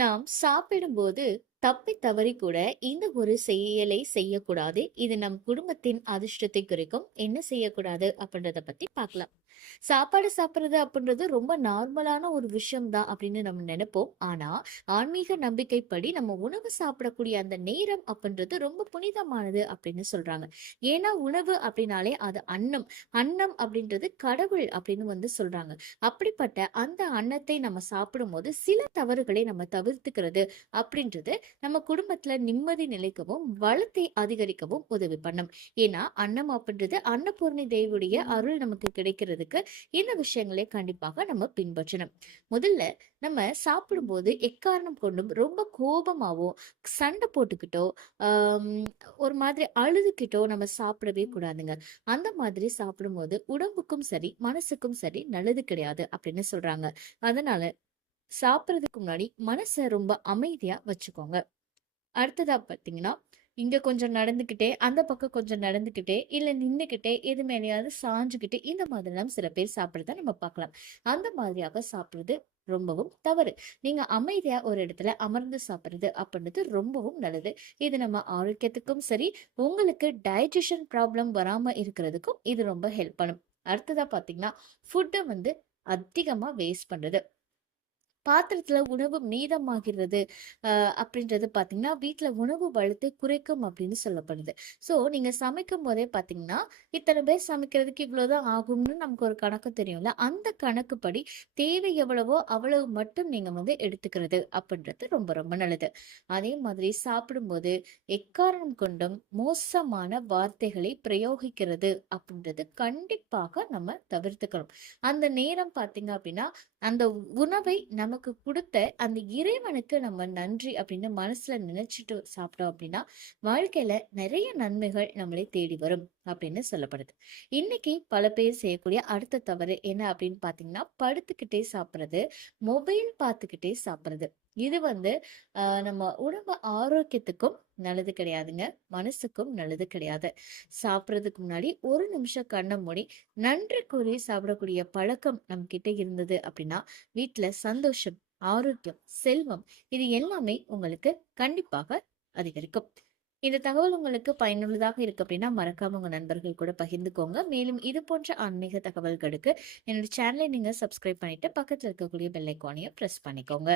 நாம் சாப்பிடும்போது தப்பி தவறி கூட இந்த ஒரு செயலை செய்யக்கூடாது. இது நம் குடும்பத்தின் அதிர்ஷ்டத்தை குறிக்கும். என்ன செய்யக்கூடாது அப்படின்றத பத்தி பார்க்கலாம். சாப்பாடு சாப்பிடுறது அப்படின்றது ரொம்ப நார்மலான ஒரு விஷயம் தான் அப்படின்னு நம்ம நினைப்போம். ஆனா ஆன்மீக நம்பிக்கைப்படி நம்ம உணவு சாப்பிடக்கூடிய அந்த நேரம் அப்படின்றது ரொம்ப புனிதமானது அப்படின்னு சொல்றாங்க. ஏன்னா உணவு அப்படின்னாலே அது அன்னம். அன்னம் அப்படின்றது கடவுள் அப்படின்னு சொல்றாங்க. அப்படிப்பட்ட அந்த அன்னத்தை நம்ம சாப்பிடும்போது சில தவறுகளை நம்ம தவிர்த்துக்கிறது அப்படின்றது நம்ம குடும்பத்துல நிம்மதி நிலைக்கவும் வளத்தை அதிகரிக்கவும் உதவி பண்ணும். ஏன்னா அன்னம் அப்படின்றது அன்னபூர்ணி தேவியுடைய அருள் நமக்கு கிடைக்கிறதுக்கு இந்த விஷயங்களை கண்டிப்பாக நம்ம பின்பற்றணும். முதல்ல நம்ம சாப்பிடும்போது எக்காரணம் கொண்டும் ரொம்ப கோபமாவோ சண்டை போட்டுக்கிட்டோ ஆஹ் ஒரு மாதிரி அழுதுகிட்டோ நம்ம சாப்பிடவே கூடாதுங்க. அந்த மாதிரி சாப்பிடும்போது உடம்புக்கும் சரி மனசுக்கும் சரி நல்லது கிடையாது அப்படின்னு சொல்றாங்க. அதனால சாப்பிடுறதுக்கு முன்னாடி மனச ரொம்ப அமைதியா வச்சுக்கோங்க. அடுத்ததா பார்த்தீங்கன்னா, இங்க கொஞ்சம் நடந்துக்கிட்டே, அந்த பக்கம் கொஞ்சம் நடந்துக்கிட்டே, இல்ல நின்னுக்கிட்டே, எது மேலயாவது சாஞ்சுக்கிட்டு, இந்த மாதிரிலாம் சில பேர் சாப்பிடுறத நம்ம பார்க்கலாம். அந்த மாதிரியாக சாப்பிடுறது ரொம்பவும் தவறு. நீங்க அமைதியா ஒரு இடத்துல அமர்ந்து சாப்பிடுறது அப்படின்றது ரொம்பவும் நல்லது. இது நம்ம ஆரோக்கியத்துக்கும் சரி, உங்களுக்கு டைஜஷன் ப்ராப்ளம் வராம இருக்கிறதுக்கும் இது ரொம்ப ஹெல்ப் பண்ணும். அடுத்ததா பார்த்தீங்கன்னா, ஃபுட்ட அதிகமா வேஸ்ட் பண்றது. பாத்திரத்துல உணவு மீதமாகிறது அப்படின்றது பாத்தீங்கன்னா வீட்ல உணவு வளத்தை குறைக்கும் அப்படின்னு சொல்லப்படுது. சோ நீங்க சமைக்கும் போதே பாத்தீங்கன்னா இத்தனை பேர் சமைக்கிறதுக்கு இவ்வளவுதான் ஆகும்னு நமக்கு ஒரு கணக்கு தெரியும்ல, அந்த கணக்குப்படி தேவை எவ்வளவோ அவ்வளவு மட்டும் நீங்க எடுத்துக்கிறது அப்படின்றது ரொம்ப ரொம்ப நல்லது. அதே மாதிரி சாப்பிடும்போது எக்காரணம் கொண்டும் மோசமான வார்த்தைகளை பிரயோகிக்கிறது அப்படின்றது கண்டிப்பாக நம்ம தவிர்த்துக்கணும். அந்த நேரம் பாத்தீங்க அப்படின்னா அந்த உணவை நமக்கு குடுத்த அந்த இறைவனுக்கு நம்ம நன்றி அப்படின்னு மனசுல நினைச்சிட்டு சாப்பிட்டோம் அப்படின்னா வாழ்க்கையில நிறைய நன்மைகள் நம்மளை தேடி வரும் அப்படின்னு சொல்லப்படுது. இன்னைக்கு பல பேர் செய்யக்கூடிய அடுத்த தவறு என்ன அப்படின்னு பாத்தீங்கன்னா படுத்துக்கிட்டே சாப்பிடுறது, மொபைல் பார்த்துக்கிட்டே சாப்பிடுறது. இது நம்ம உடம்பு ஆரோக்கியத்துக்கும் நல்லது கிடையாதுங்க, மனசுக்கும் நல்லது கிடையாது. சாப்பிடுறதுக்கு முன்னாடி ஒரு நிமிஷம் கண்ணை மூடி நன்றி கூறி சாப்பிடக்கூடிய பழக்கம் நம்ம கிட்ட இருந்தது அப்படின்னா வீட்டுல சந்தோஷம், ஆரோக்கியம், செல்வம் இது எல்லாமே உங்களுக்கு கண்டிப்பாக அதிகரிக்கும். இந்த தகவல் உங்களுக்கு பயனுள்ளதாக இருக்கு அப்படின்னா மறக்காம உங்க நண்பர்கள் கூட பகிர்ந்துக்கோங்க. மேலும் இது போன்ற ஆன்மீக தகவல்களுக்கு என்னோட சேனலை நீங்க சப்ஸ்கிரைப் பண்ணிட்டு பக்கத்துல இருக்கக்கூடிய பெல் ஐக்கானையும் பிரஸ் பண்ணிக்கோங்க.